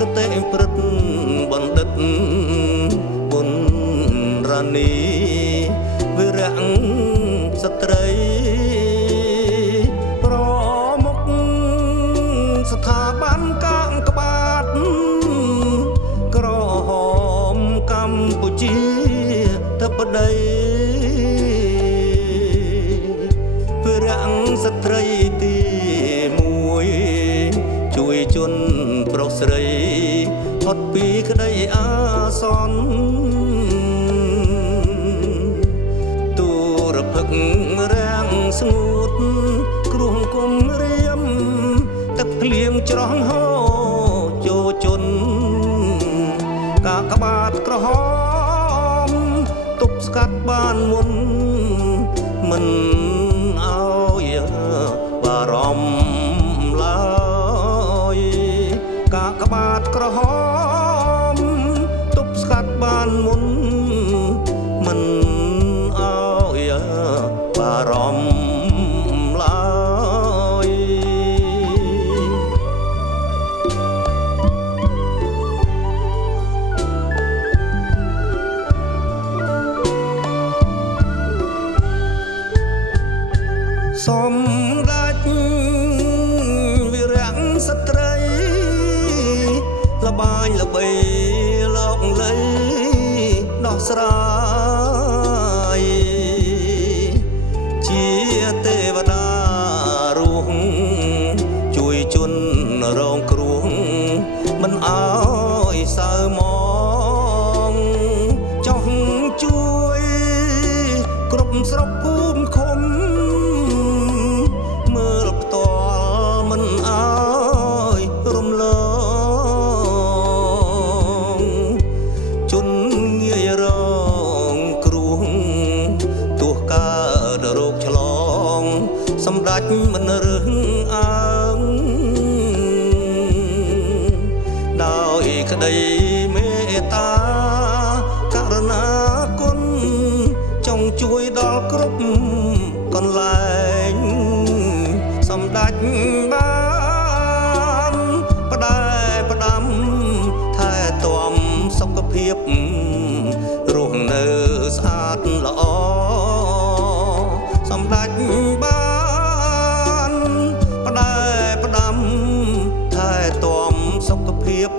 កតេព្រឹត្តបណ្ឌិតបុនរានីវិរៈស្ត្រីប្រមុខស្ថាប័នកាងក្បាតក្រហមកម្ពុជាទៅប្តីវិរៈស្ត្រីទីមួយជួយជនប្រុសស្រីផុតពីក្តីអាសន្នទូរភឹករាំងស្ងួតគ្រោះគុំរៀមទឹកភ្លៀងច្រោះហូរចូលជន់កាកបាតក្រហមទប់ស្កាត់បានមុនមិនឲ្យបារម្ភឡើយកាកបាតក្រហមទប់ស្កាត់បានមុនមិនឲ្យបារម្ភឡើយសម្ដេចវីរៈស្ត្រីល្បាញល្បីលោកលីដោះស្រាយជាទេវតារស់ជួយជនរងគ្រោះមិនអើយសៅមកចង់ជួយគ្រប់ស្រុកភូមិឃុំមើលផ្ទាល់មិនអើយរំលងជនងាយរងគ្រោះទោះកើតរោគឆ្លងសម្ដេចមិនរើសអើងដោយក្តីមេត្តាករណាគុណចង់ជួយដល់គ្រប់កន្លែងសម្ដេចបានផ្ដែផ្ដាំថែទាំសុខភាពរស់នៅស្អាតល្អសម្ដេចបានផ្ដែផ្ដាំថែទាំសុខភាព